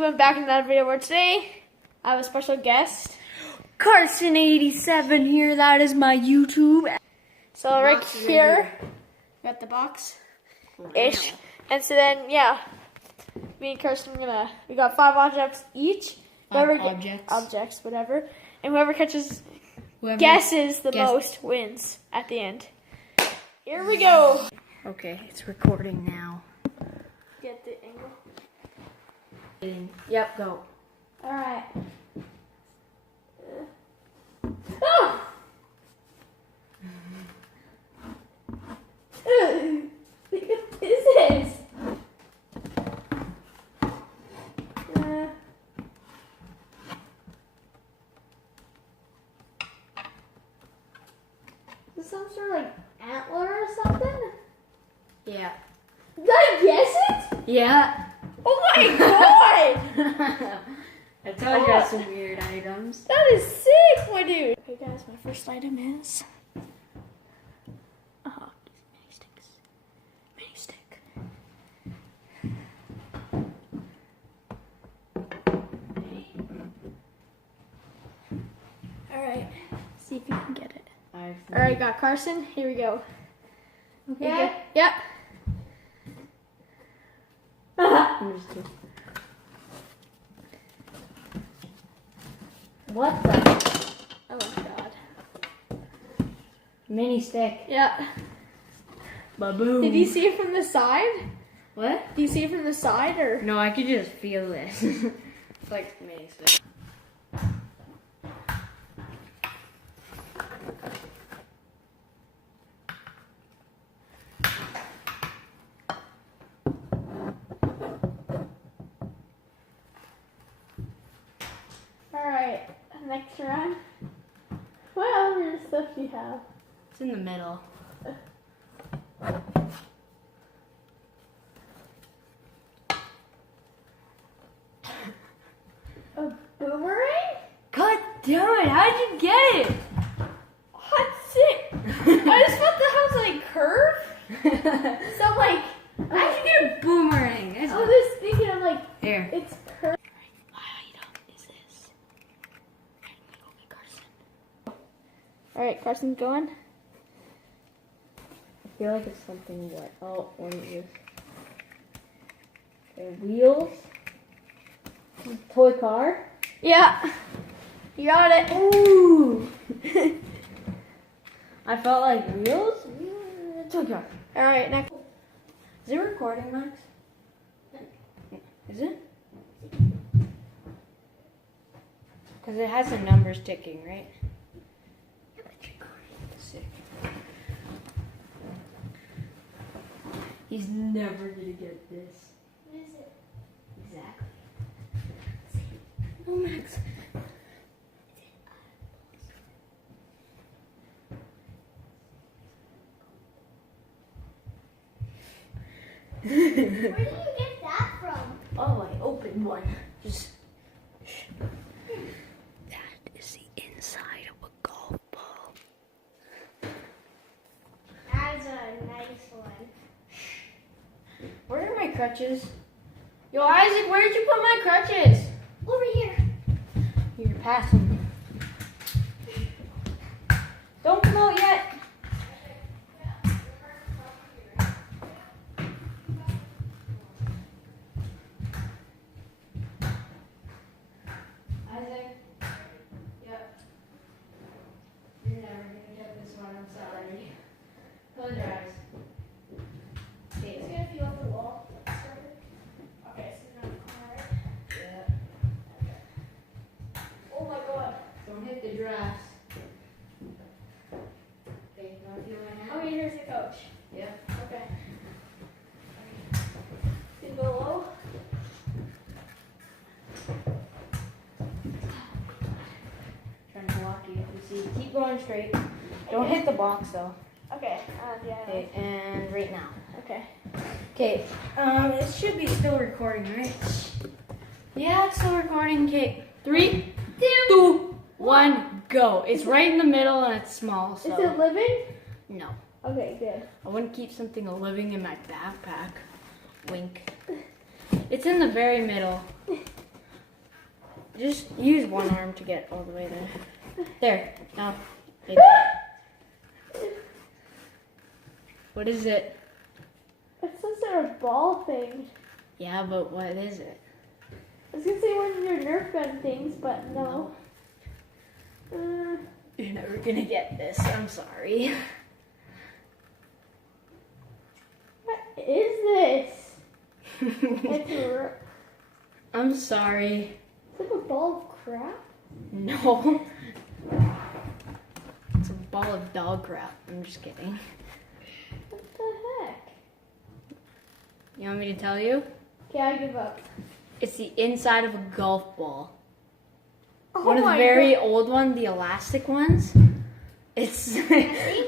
YouTube, and back in another video where today I have a special guest. Carson87 here, that is my YouTube. So right here, we got the box-ish. And so then, yeah, me and Carson we got 5 objects each. Objects, whatever. And whoever guesses the most wins at the end. Here we go. Okay, it's recording now. Get the angle. Yep, go. Alright. Oh! What is this? Is this some sort of like antler or something? Yeah. Did I guess it? Yeah. Oh my god! I told you I had some weird items. That is sick, my dude. Okay guys, my first item is mini sticks. Mini stick. Alright, see if you can get it. Alright, got Carson. Here we go. Okay. Yep. What the? Oh my god. Mini stick. Yeah. Ba-boom. Did you see it from the side? What? Do you see it from the side or? No, I could just feel this. It's like mini stick. Alright, next round. What other stuff do you have? It's in the middle. A boomerang? God damn it, how'd you get it? What's it? I just thought the house like curved. So I'm like, How'd you get a boomerang? I was just thinking, I'm like, Here. it's curved. What item is this? I'm gonna go get Carson. Alright, Carson's going. I feel like it's something what? Oh, what is this? Okay, wheels. Toy car. Yeah. You got it. Ooh. I felt like wheels. Toy car. Alright, next. Is it recording, Max? Is it? Because it has the numbers ticking, right? Yeah, but it's recording. Sick. He's never gonna get this. What is it? Exactly. Oh, Max. Where did you get that from? Oh, I opened one. Just. That is the inside of a golf ball. That's a nice one. Where are my crutches? Yo, Isaac, where did you put my crutches? Over here. You're passing. Don't come out yet. Isaac. Yep. You're never gonna get this one. I'm sorry. Close your eyes. It's gonna feel off the wall. Okay, so now, alright. Yeah. Oh my god. Don't hit the drafts. Okay, don't feel my hand? Okay, here's the coach. Yep. Okay. Can go low. Trying to block you. You see, keep going straight. Don't hit the box though. Okay, yeah. Okay, and right now. Okay. Okay, it should be still recording, right? Yeah, it's still recording. Okay, 3, 2, 1, go. It's right in the middle and it's small, so. Is it living? No. Okay, good. I wouldn't keep something living in my backpack. Wink. It's in the very middle. Just use one arm to get all the way there. There. Now. Right there. What is it? It's some sort of ball thing. Yeah, but what is it? I was gonna say one of your Nerf gun things, but no. You're never gonna get this. I'm sorry. What is this? It's I'm sorry. like a ball of crap. No. It's a ball of dog crap. I'm just kidding. What the heck? You want me to tell you? Okay, I give up. It's the inside of a golf ball. Oh One of the my very God. old ones, the elastic ones. It's.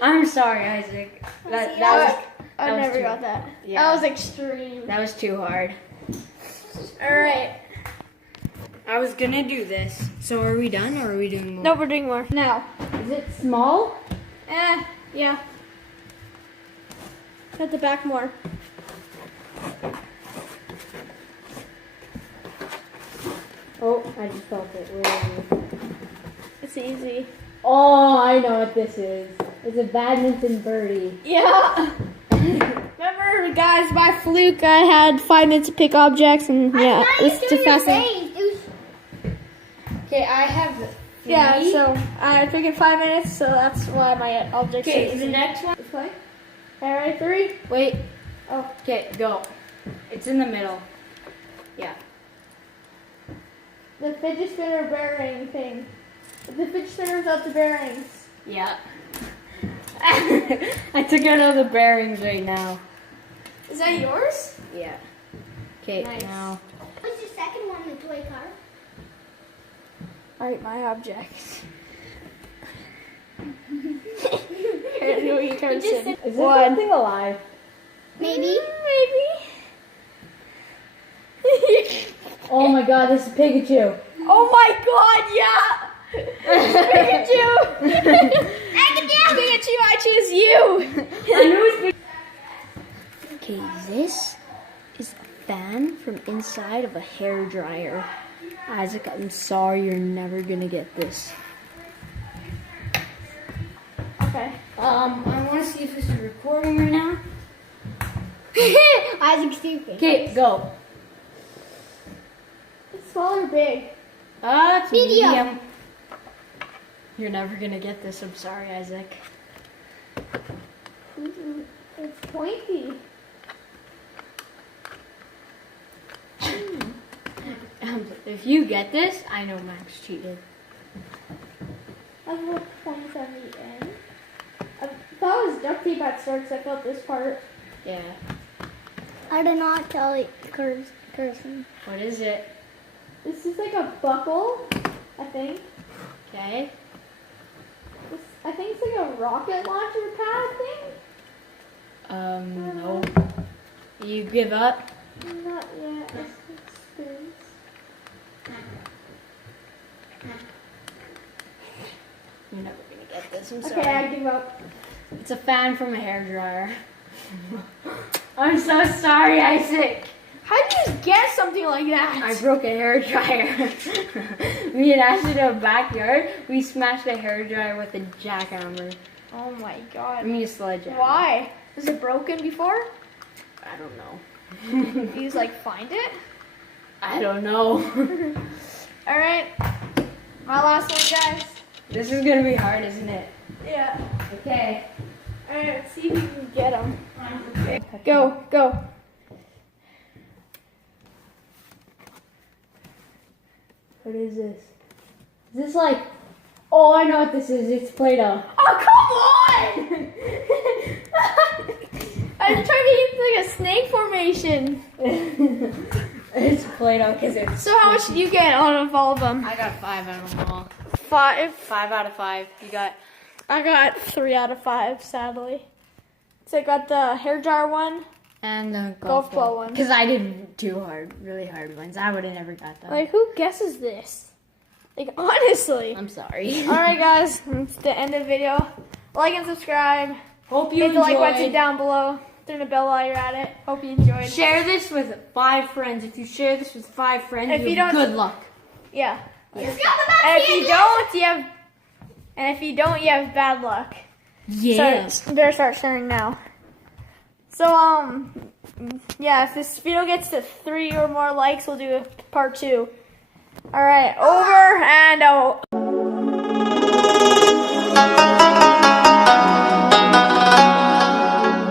I'm sorry, Isaac. I was never too- got that. Yeah. That was extreme. That was too hard. Alright. I was gonna do this. So are we done or are we doing more? No, we're doing more. Now. Is it small? Yeah. At the back more. Oh, I just felt it. Where is it? It's easy. Oh, I know what this is. It's a badminton birdie. Yeah. Remember, guys, by fluke, I had 5 minutes to pick objects, and yeah, it's too fast. Okay, I have. Yeah, three. so I took it 5 minutes, so that's why my objects are Okay, easy. the next one. Let's play. Alright, 3. Wait. Oh. Okay, go. It's in the middle. Yeah. The fidget spinner bearing thing. The fidget spinner without the bearings. Yeah. I took out all the bearings right now. Is that yours? Yeah. Okay, Nice. now. What's the second one, the toy car? Alright, my objects. Here's what you can sit. Is this One. something alive? Maybe. Maybe. Oh my god, this is Pikachu. Oh my god, yeah! Pikachu! Pikachu, I choose you! I knew it was Okay, this is a fan from inside of a hair dryer. Isaac, I'm sorry, you're never gonna get this. Okay. I want to see if this is recording right now. Isaac's stupid. Okay, go. It's small or big? It's Medium. medium. You're never gonna get this. I'm sorry, Isaac. Ooh, it's pointy. If you get this, I know Max cheated. I have what points on the end. I thought it was duct tape at start because I felt this part. Yeah. I did not tell it cursing. What is it? This is like a buckle, I think. Okay. I think it's like a rocket launcher pad thing. No. You give up? Not yet. It's spins. You're never gonna get this. I'm sorry. Okay, I give up. It's a fan from a hairdryer. I'm so sorry, Isaac. How did you just get something like that? I broke a hairdryer. Me and Ashley in our backyard, we smashed a hairdryer with a jackhammer. Oh my I god. mean a sledgehammer. Why? Was it broken before? I don't know. You just like find it? I don't know. Alright. My last one, guys. This is gonna be hard, isn't it? Yeah. Okay. Alright, let's see if you can get them. Go, go. What is this? Is this like... Oh, I know what this is. It's Play-Doh. Oh, come on! I was trying to get like a snake formation. It's Play-Doh because it's... So how much did you get out of all of them? I got 5 out of them all. 5. 5 out of 5. You got... I got 3 out of 5, sadly. So I got the hair jar one. And the Golf ball one. Because I did 2 hard, really hard ones. I would have never got that. Like, who guesses this? Like, honestly. I'm sorry. Alright, guys. That's the end of the video. Like and subscribe. Hope you Hit the like button enjoyed. down below. Turn the bell while you're at it. Hope you enjoyed. Share this with 5 friends. If you share this with 5 friends, If you you have don't- good luck. Yeah. He's got the best And if you hand. don't, you have bad luck. Yes. So better start sharing now. So yeah, if this video gets to 3 or more likes, we'll do a part 2. All right, over and out.